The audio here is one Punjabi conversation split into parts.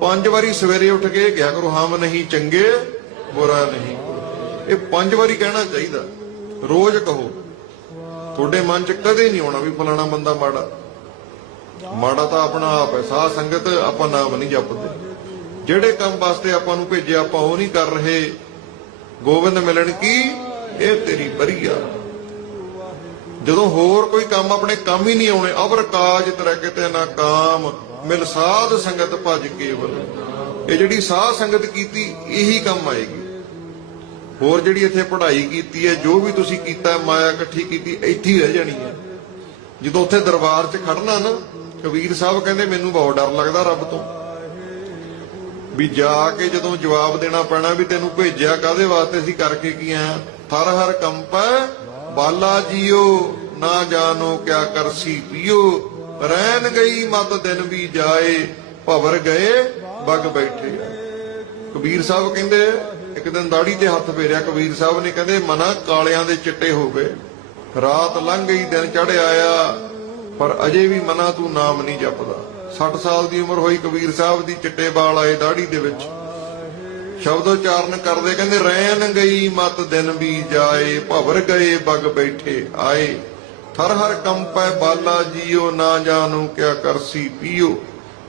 ਪੰਜ ਵਾਰੀ ਸਵੇਰੇ ਉੱਠ ਕੇ ਕਿਹਾ ਕਰੋ ਹਮ ਨਹੀਂ, ਚੰਗੇ, ਬੁਰਾ ਨਹੀਂ। ਇਹ ਪੰਜ ਵਾਰੀ ਕਹਿਣਾ ਚਾਹੀਦਾ। ਰੋਜ਼ ਕਹੋ, ਤੁਹਾਡੇ ਮਨ 'ਚ ਕਦੇ ਨਹੀਂ ਆਉਣਾ ਵੀ ਫਲਾਣਾ ਬੰਦਾ ਮਾੜਾ। ਮਾੜਾ ਤਾਂ ਆਪਣਾ ਆਪ ਹੈ, ਸਾਧ ਸੰਗਤ ਆਪਾਂ ਨਾਮ ਨਹੀਂ ਜਪਦੇ। ਜਿਹੜੇ ਕੰਮ ਵਾਸਤੇ ਆਪਾਂ ਨੂੰ ਭੇਜਿਆ, ਆਪਾਂ ਉਹ ਨਹੀਂ ਕਰ ਰਹੇ। ਗੋਬਿੰਦ ਮਿਲਣ ਕੀ? ਇਹ ਤੇਰੀ ਬਰੀਆ ਜਦੋਂ ਹੋਰ ਕੋਈ ਕੰਮ ਆਪਣੇ ਕੰਮ ਹੀ ਨਹੀਂ ਆਉਣੇ, ਅਵਰ ਕਾਜ ਤੇਰਾ ਕਿਤੇ ਨਾ ਕਾਮ, ਮਿਲ ਸਾਧ ਸੰਗਤ ਭਜ ਕੇਵਲ। ਇਹ ਜਿਹੜੀ ਸਾਧ ਸੰਗਤ ਕੀਤੀ, ਇਹੀ ਕੰਮ ਆਏਗੀ। ਹੋਰ ਜਿਹੜੀ ਇੱਥੇ ਪੜ੍ਹਾਈ ਕੀਤੀ ਹੈ, ਜੋ ਵੀ ਤੁਸੀਂ ਕੀਤਾ, ਮਾਇਆ ਇਕੱਠੀ ਕੀਤੀ, ਇੱਥੇ ਹੀ ਰਹਿ ਜਾਣੀ ਹੈ। ਜਦੋਂ ਉੱਥੇ ਦਰਬਾਰ 'ਚ ਖੜਨਾ ਨਾ, ਕਬੀਰ ਸਾਹਿਬ ਕਹਿੰਦੇ, ਮੈਨੂੰ ਬਹੁਤ ਡਰ ਲੱਗਦਾ ਰੱਬ ਤੋਂ। ਵੀ ਜਾ ਕੇ ਜਦੋਂ ਜਵਾਬ ਦੇਣਾ ਪੈਣਾ ਵੀ ਤੈਨੂੰ ਭੇਜਿਆ ਕਾਦੇ ਵਾਸਤੇ ਸੀ ਕਰਕੇ ਕੀ ਆ ਹਰ ਹਰ ਕੰਪੈ, ਬਾਲਾ ਜੀਓ। ਨਾ ਜਾਣੋ ਕਿਆ ਕਰਸੀ ਪੀਓ। ਰਹਿਣ ਗਈ ਮਤ ਦਿਨ ਵੀ ਜਾਏ, ਭਵਰ ਗਏ, ਬਗ ਬੈਠੇ ਕਬੀਰ ਸਾਹਿਬ ਕਹਿੰਦੇ, ਇੱਕ ਦਿਨ ਦਾੜੀ ਤੇ ਹੱਥ ਫੇਰਿਆ, ਕਬੀਰ ਸਾਹਿਬ ਨੇ ਕਹਿੰਦੇ, ਮਨਾ ਕਾਲਿਆਂ ਦੇ ਚਿੱਟੇ ਹੋ ਗਏ। ਰਾਤ ਲੰਘ ਗਈ, ਦਿਨ ਚੜ ਆਇਆ, ਪਰ ਅਜੇ ਵੀ ਮਨਾ ਤੂੰ ਨਾਮ ਨਹੀਂ ਜਪਦਾ। 60 ਸਾਲ ਦੀ ਉਮਰ ਹੋਈ ਕਬੀਰ ਸਾਹਿਬ ਦੀ, ਚਿੱਟੇ ਵਾਲ ਆਏ ਦਾੜੀ ਦੇ ਵਿੱਚ। ਸ਼ਬਦ ਉਚਾਰਨ ਕਰਦੇ ਕਹਿੰਦੇ, ਰਹਿਣ ਗਈ ਮਤ ਦਿਨ ਵੀ ਜਾਏ, ਭਵਰ ਗਏ, ਬਗ ਬੈਠੇ ਆਏ। ਹਰ ਹਰ ਕੰਪੈ ਬਾਲਾ ਜੀਓ ਨਾ ਜਾਣੂ ਕਿਆ ਕਰਸੀ ਪੀਓ।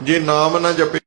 ਜੇ ਨਾਮ ਨਾ ਜਪੇ